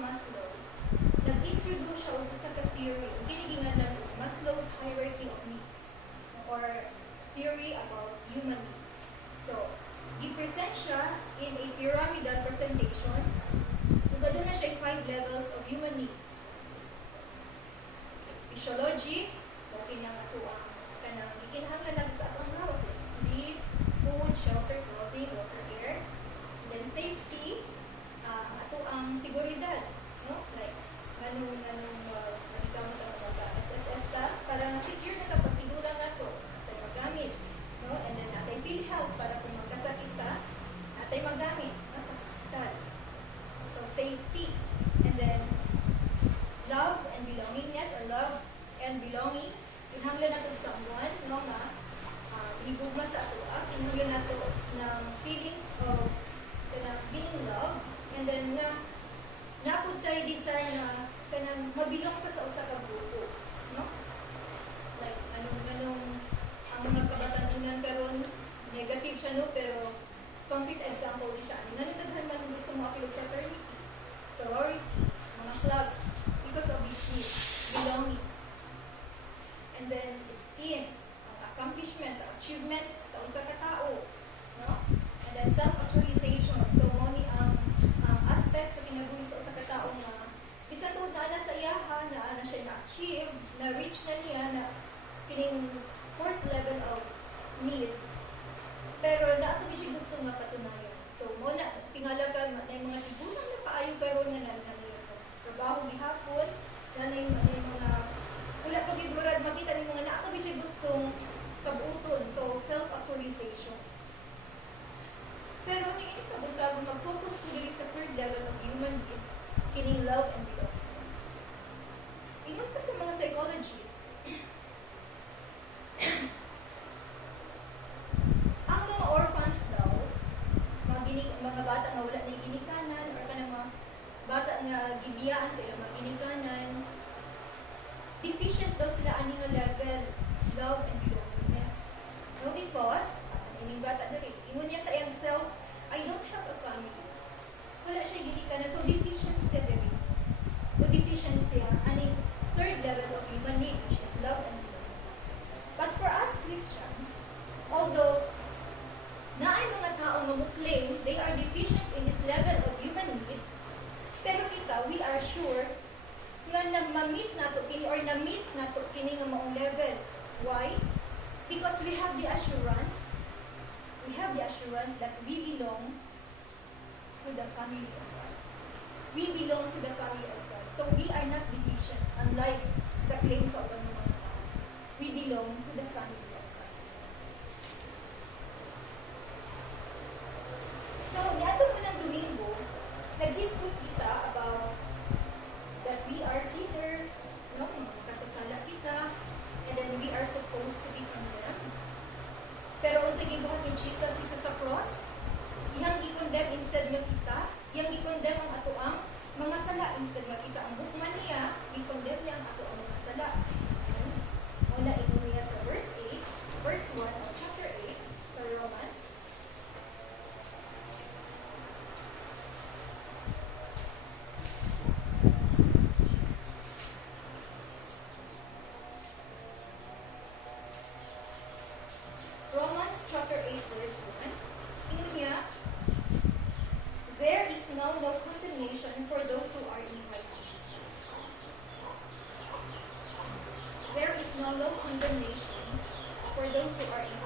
Maslow, nag-introduce siya og usa ka theory, ginigingan Maslow's hierarchy of needs, or theory about human needs. So, i-present siya in a pyramidal presentation. Doon na siya 5 levels of human needs. Physiology, okay na nga ito ang kanang ikinahanglan lang sa atong house, like sleep, food, shelter, clothing, water, air. Then safety, ato ang seguridad, no? Like anong manikamot ang mga SSS ka para na secure na kapag pinulang nato, atay magamit, no? And then atay PhilHealth para kung magkasakit ka, atay magamit sa hospital. So safety, and then love and belonging, yes, or love and belonging. Kinahanglan nato sa someone, no, nga higugma sa ato, kinahanglan nato ng feeling of being loved, and then napud tayo desire na kanang mabilong ka sa usa ka grupo, no? Like anong ang mga kabatanunan karon negative siya, no, pero concrete example ni siya. Nanitaghan man gusto mo apilog sa fraternity, sorority, mga clubs, because of this need, belonging. And then esteem, ang accomplishments, achievements sa usa ka tao, no? And then self-actualization. So money ang aspects sa kinabuhi sa usa ka tao nga bisan tungod na sa iyaha na siya na-achieve, na-reach na niya na kining 4th level of need. Pero na ato siya gusto nga patunayan. So mo na tingala ka na yung mga tigulang na paayo karon nga trabaho gihapon, na yung mga wala pa gid murag makita ni mga naa siya gustong kabuuton. So self-actualization. Pero ni pagkag mag-focus ko diri sa 3rd level of human need, kining love and belongingness. Ingon pa sa mga psychologists, ang mga orphans daw, mga bata nga wala na ginikanan, or kanang mga bata nga gibiyaan sa ilang mga ginikanan, deficient daw sila ani nga level, love and belongingness. No, because ining bata diri, ingon niya sa iyang self, I don't have a family. Wala siya ginikanan, so deficient siya diri. So deficient siya aning 3rd level of human need, which is love and belongingness. But for us Christians, although naay mga tao nga mo claim they are deficient in this level of human need, pero kita, we are sure nga na-meet nato kini or na-meet nato kini nga maong level. Why? Because we have the assurance that we belong to the family of God. We belong to the family of God. So we are not deficient, unlike sa claim sa ubang mga tao. We belong to the family of God. So, niato mo ng Domingo, nag-discuss kita about that we are sinners, no? Kasasala kita, and then we are supposed to be condemned. Pero kung sa gibuhat ni Jesus dito sa cross, iyang i-condemn instead nga kita, iyang i-condemn ang ato ang mga sala instead nga kita ang bukman niya, i-condemn niya ang ato ang mga sala. Una ingon niya sa verse 1 of chapter 8 sa Romans. Romans chapter 8 verse 1. Ingon niya, there is now no condemnation for those who are in Christ Jesus. There is now no condemnation for those who are in